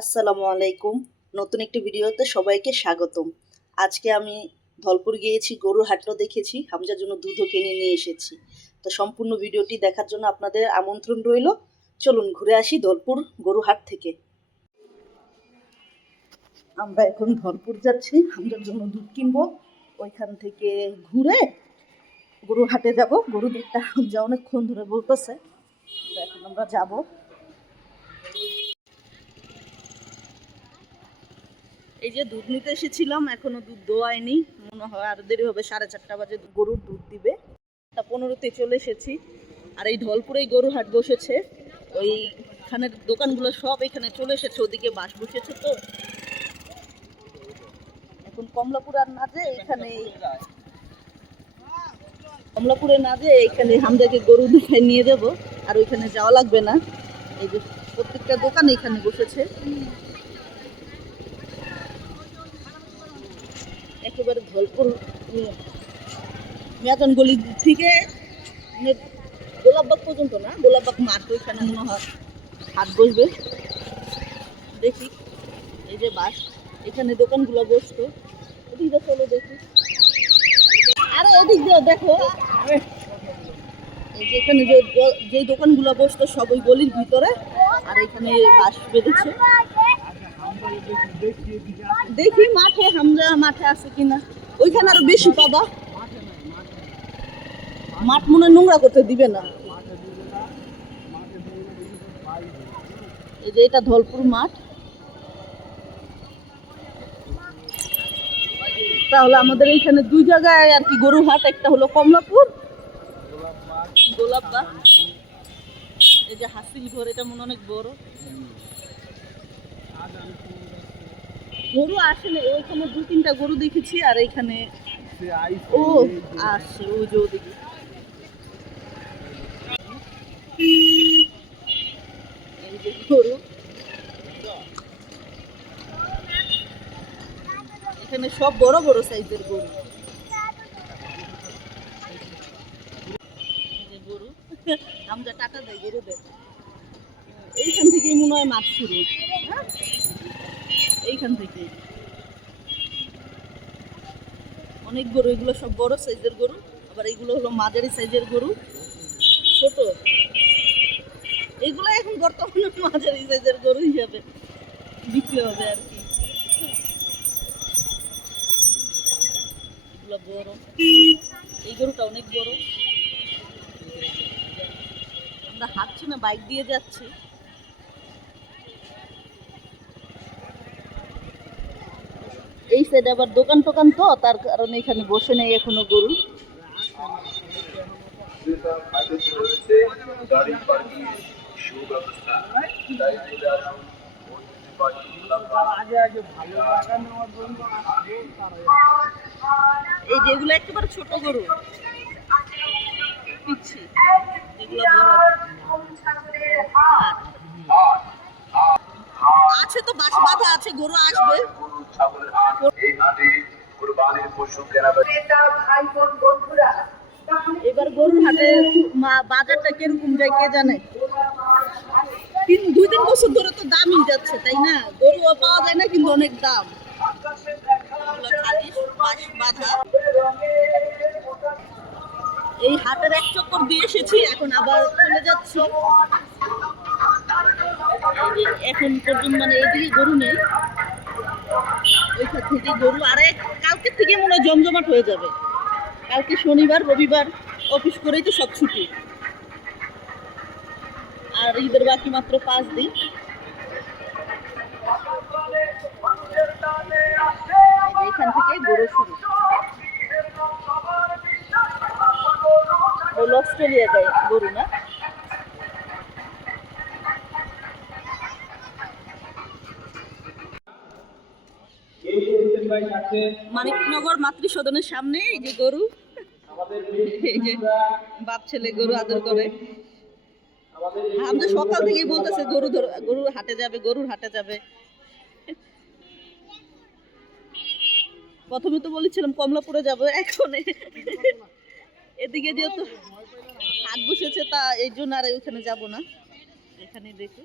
আসসালামু আলাইকুম। নতুন একটি ভিডিওতে সবাইকে স্বাগতম। আজকে আমি ধলপুর গিয়েছি, গরুর হাটও দেখেছি, হামজার জন্য দুধও কিনে নিয়ে এসেছি। তো সম্পূর্ণ ভিডিওটি দেখার জন্য আপনাদের আমন্ত্রণ রইল। চলুন ঘুরে আসি ধলপুর গরু হাট থেকে। আমরা এখন ধলপুর যাচ্ছি, হামজার জন্য দুধ কিনবো। ওইখান থেকে ঘুরে গরু হাটে যাব। গরু দেখতে হামজা অনেকক্ষণ ধরে বলতেছে, তো এখন আমরা যাব। এই যে দুধ নিতে এসেছিলাম, এখনো দুধ দোয়ায়নি, মনে হয় আর দেরি হবে, 4:30 বাজে গরুর দুধ দিবে। তা 15তে চলে এসেছি। আর এই ঢলপুরেই গরু হাট বসেছে, ওইখানের দোকানগুলো সব এখানে চলে এসেছে, ওদিকে বাস বসেছে। তো এখন কমলাপুর আর না যে এখানে, কমলাপুরে না যে এখানে হামজাকে গরু দেখায় নিয়ে যাব, আর ওইখানে যাওয়া লাগবে না। এই যে প্রত্যেকটা দোকান এখানে বসেছে, একেবারে ধলপুর মিয়াজান গলি থেকে গোলাপবাগ পর্যন্ত না, গোলাপবাগ মাঠ ওইখানে মনে হয় হাট বসবে। দেখি এই যে বাস, এখানে দোকানগুলো বসতো, ওদিক দিয়ে চলো দেখি। আরে ওদিক দিয়ে দেখো, এই যে এখানে যে দোকানগুলো বসতো সব ওই গলির ভিতরে, আর এখানে বাস বেঁধেছে। দেখি মাঠে, হামজা মাঠে আছে কিনা। ওইখানে আরো বেশি পাবা, মাঠ মনে নোংরা করতে দিবে না। এই যে এটা ধলপুর মাঠ। তাহলে আমাদের এইখানে দুই জায়গায় আর কি গরু হাট, একটা হলো কমলাপুর, গোলাপবাগ। এই যে হাসিল ঘর, এটা মনে অনেক বড়। গরু আসলে ওইখানে 2-3টা গরু দেখেছি, আর এইখানে ও আসছে ওই যে ওদিকে। এই যে গরু, এখানে সব বড় বড় সাইজের গরু। এই যে গরু, আমরা টাকা দেয় গরু দেয়। এইখান থেকেই মনে হয় মাছ শুরু, হ্যাঁ এইখান থেকে অনেক গরু, এগুলো সব বড় সাইজের গরু, আবার এইগুলো হলো মাঝারি সাইজের গরু, ছোট। এগুলো এখন বর্তমানে মাঝারি সাইজের গরু হিসাবে বিক্রি হবে আর কি। এগুলো বড়, এই গরুটা অনেক বড়। আমরা হাঁটছি না, বাইক দিয়ে যাচ্ছি। এই সাইডে আবার দোকান টোকান, তো তার কারণে এখানে বসে নেই এখনো গরু। এই যেগুলো একেবারে ছোট গরু, পিচ্ছি, এগুলো আছে তো, বাস বাঁধা আছে, গরু আসবে। এবার গরুর হাটে বাজারটা কিরকম যায় কে জানে। 2-3 বছর ধরে তো দামই যাচ্ছে, তাই না? গরুও পাওয়া যায় না, কিন্তু অনেক দাম। খালি বাস বাঁধা। এই হাটের এক চক্কর দিয়ে এসেছি, এখন আবার চলে যাচ্ছি। এখন পর্যন্ত মানে এইদিকে গরু নেই, ওইখান থেকে গরু, আরে কালকে থেকে মনে হয় জমজমাট হয়ে যাবে। কালকে শনিবার রবিবার অফিস করেই তো সব ছুটি, আর ঈদের বাকি মাত্র 5 দিন। এখান থেকে গরু শুরু, অস্ট্রেলিয়া যায় গরু না। মানিকনগর মাতৃসদনের সামনে এই যে গরু, এই যে বাপ ছেলে গরু আদর করে। আমাদের সকাল থেকেই বলতেছে গরুর হাটে যাবে, গরুর হাটে যাবে। প্রথমে তো বলেছিলাম কমলাপুরে যাব, এখন এদিকে যেহেতু হাট বসেছে, তা এই জন্য আর ওইখানে যাব না, এখানে দেখি।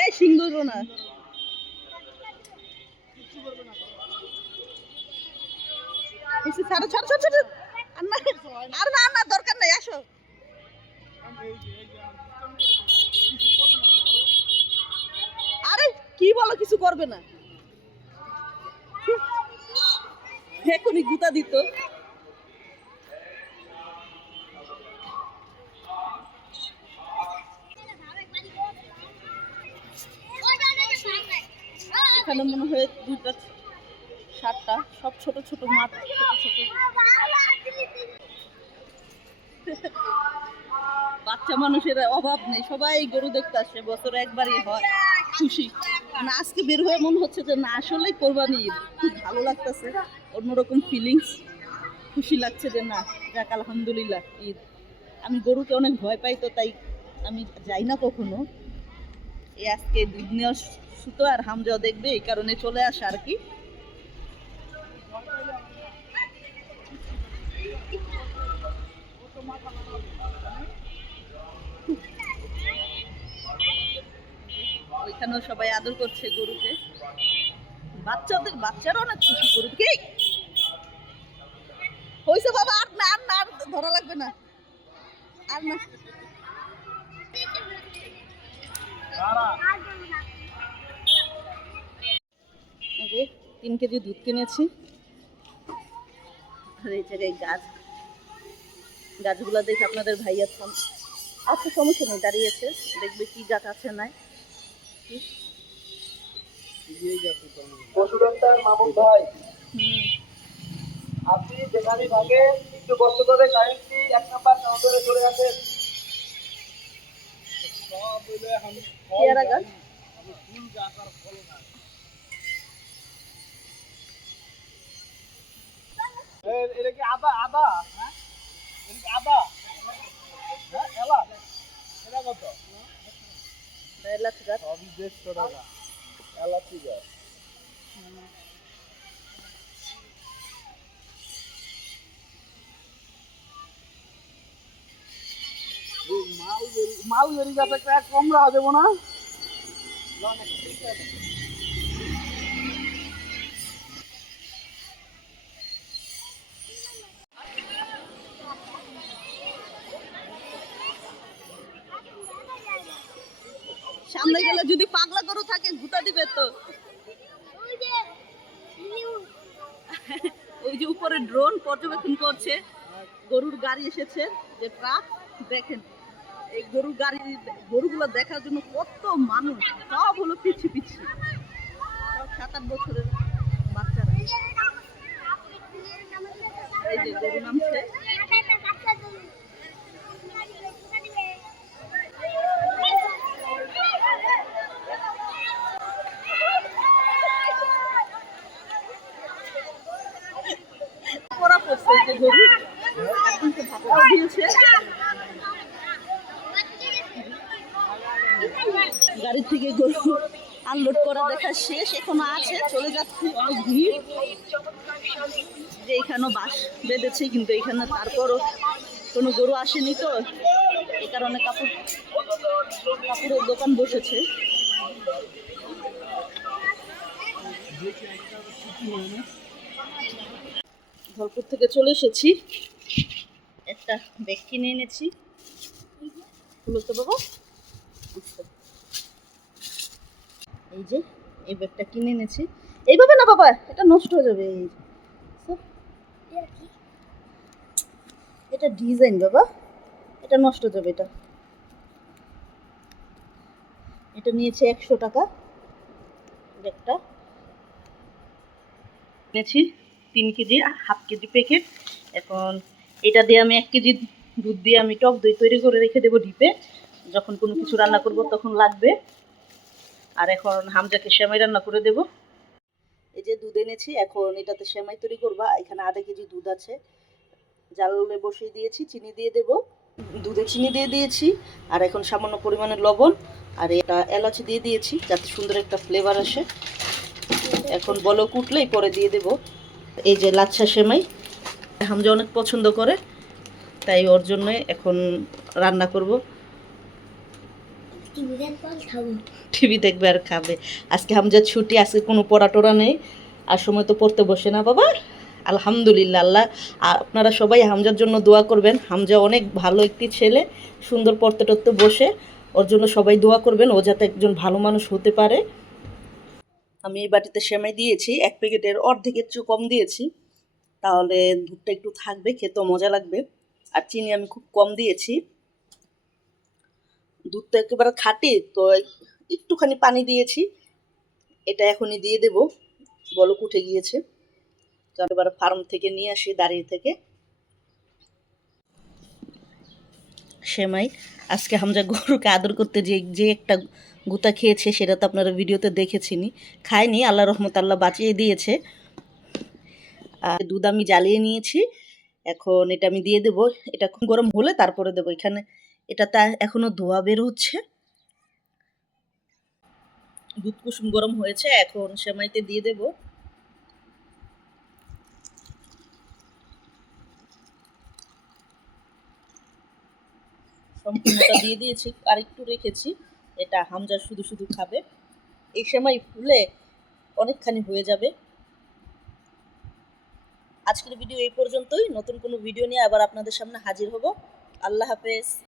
এই সিংহ না ছাড়ো ছাড়ো ছাড়ো ছাড়ো। আর না আর না দরকার নাই, আসো। আরে কি বলো, কিছু করবে না, এখনই গুতা দিত। এখানে মনে হয় 2টা 7টা, সব ছোট ছোট মাছ, ছোট ছোট বাচ্চা মানুষের অভাব নেই, সবাই গরু দেখতে আসে, বছরে একবারই হয়, খুশি। মানে আজকে বের হয়ে মনে হচ্ছে যে না আসলেই কোরবানি ঈদ, খুব ভালো লাগতেছে, অন্যরকম ফিলিংস, খুশি লাগছে যে না যাক আলহামদুলিল্লাহ ঈদ। আমি গরুকে অনেক ভয় পাই, তো তাই আমি যাই না কখনো। এই আজকে দুধ নেওয়ার সুতো আর হামজাও দেখবে, এই কারণে চলে আসে আর কি। ওইখানেও সবাই আদর করছে গরুকে, বাচ্চারা অনেক খুশি গরুকে। হয়েছে বাবা, আর না আর না, আর ধরা লাগবে না, আর না। 3 কেজি দুধ কিনেছি। আর এই জায়গায় গাছগুলো দেখে আপনাদের ভাইয়া আচ্ছা সমস্যা নেই, দাঁড়িয়েছে, দেখবে কি গাছ আছে নাই। পশু ডাক্তার মামুন ভাই, আপনি যেখানে থাকে একটু কষ্ট করে কারেন্টটি 1 নাম্বার কাউন্টারে চলে আসেন। পেয়ারা গাছ, এটা কি আদা? আদা হ্যাঁ, এটা কি আদা? হ্যাঁ, এলাচ। এটা কত? এলাচ গাছ, সবই 150 টাকা। এলাচি গাছ। মালবেরি গাছ একটা কম রাখা দেবো না? সামনে গেলে যদি পাগলা গরু থাকে গুতা দিবে তো। ওই যে উপরে ড্রোন পর্যবেক্ষণ করছে, গরুর গাড়ি এসেছে, যে ট্রাক, দেখেন এই গরুগুলো দেখার জন্য কত মানুষ, সব হলো পিছি পিছি, সব 7-8 বছরের বাচ্চারা। এই যে গরু নামছে, পড়া পড়ছে এই যে গরু, এখন তো ভাপা দিয়েছে। গাড়ি থেকে গরু আনলোড করা দেখা শেষ, এখনো আছে, চলে যাচ্ছে, অনেক ভিড়। যে এখানেও বাস বেঁধেছে, কিন্তু এখানে তারপরও কোনো গরু আসেনি, তো এই কারণে কাপড়ের দোকান বসেছে। ধলপুর থেকে চলে এসেছি, একটা ব্যাগ কিনে এনেছি। খুলো তো বাবা, এই যে এই ব্যাগটা কিনে এনেছি। এইভাবে না বাবা, এটা নষ্ট হয়ে যাবে। এটা ডিজাইন বাবা, এটা নষ্ট হয়ে যাবে। এটা নিয়েছে 100 টাকা ব্যাগটা। নিয়েছি 3 কেজি, হাফ কেজি প্যাকেট। এখন এটা দিয়ে আমি 1 কেজি দুধ দিয়ে আমি টক দই তৈরি করে রেখে দেবো ডিপে, যখন কোনো কিছু রান্না করব তখন লাগবে। আর এখন হামজাকে সেমাই রান্না করে দেব। এই যে দুধ এনেছি, এখন এটাতে সেমাই তৈরি করবা। এখানে আধা কেজি দুধ আছে, জালে বসিয়ে দিয়েছি, চিনি দিয়ে দেব, দুধে চিনি দিয়ে দিয়েছি, আর এখন সামান্য পরিমাণে লবণ আর এটা এলাচি দিয়ে দিয়েছি, যাতে সুন্দর একটা ফ্লেভার আসে। এখন বলক উঠলেই পরে দিয়ে দেব এই যে লাচ্ছা সেমাই, হামজা অনেক পছন্দ করে, তাই ওর জন্য এখন রান্না করব। টিভি দেখবে আর খাবে। আজকে হামজার ছুটি, আজকে কোনো পড়া টোরা নেই, আর সময় তো পড়তে বসে না বাবা। আলহামদুলিল্লাহ, আল্লাহ আপনারা সবাই হামজার জন্য দোয়া করবেন। হামজা অনেক ভালো একটি ছেলে, সুন্দর পড়তে টড়তে বসে, ওর জন্য সবাই দোয়া করবেন, ও যাতে একজন ভালো মানুষ হতে পারে। আমি এই বাটিতে সেমাই দিয়েছি, 1 প্যাকেটের অর্ধেকের চেয়ে কম দিয়েছি, তাহলে দুধটা একটু থাকবে, খেতেও মজা লাগবে। আর চিনি আমি খুব কম দিয়েছি, দুধটা একেবারে খাঁটি তো একটুখানি পানি দিয়েছি। এটা এখনই দিয়ে দেব, বলক উঠে গিয়েছে, কারণ এবার ফার্ম থেকে নিয়ে আসি, দাঁড়িয়ে থেকে। সেমাই আজকে হামজা গরুকে আদর করতে যে যে একটা গুতা খেয়েছে, সেটা তো আপনারা ভিডিওতে দেখেছিনি। খায়নি, আল্লাহ রহমত, আল্লাহ বাঁচিয়ে দিয়েছে। আর দুধ আমি জ্বালিয়ে নিয়েছি, এখন এটা আমি দিয়ে দেবো। এটা খুব গরম হলে তারপরে দেবো। এখানে এটাতে এখনো ধোয়া বের হচ্ছে, দুধ কুসুম গরম হয়েছে, এখন সেমাইতে দিয়ে দেব। সম্পূর্ণটা দিয়ে দিয়েছি, আর একটু রেখেছি, এটা হামজা শুধু শুধু খাবে। এই সেমাই ফুলে অনেকখানি হয়ে যাবে। আজকের ভিডিও এই পর্যন্তই। নতুন কোনো ভিডিও নিয়ে আবার আপনাদের সামনে হাজির হব। আল্লাহ হাফেজ।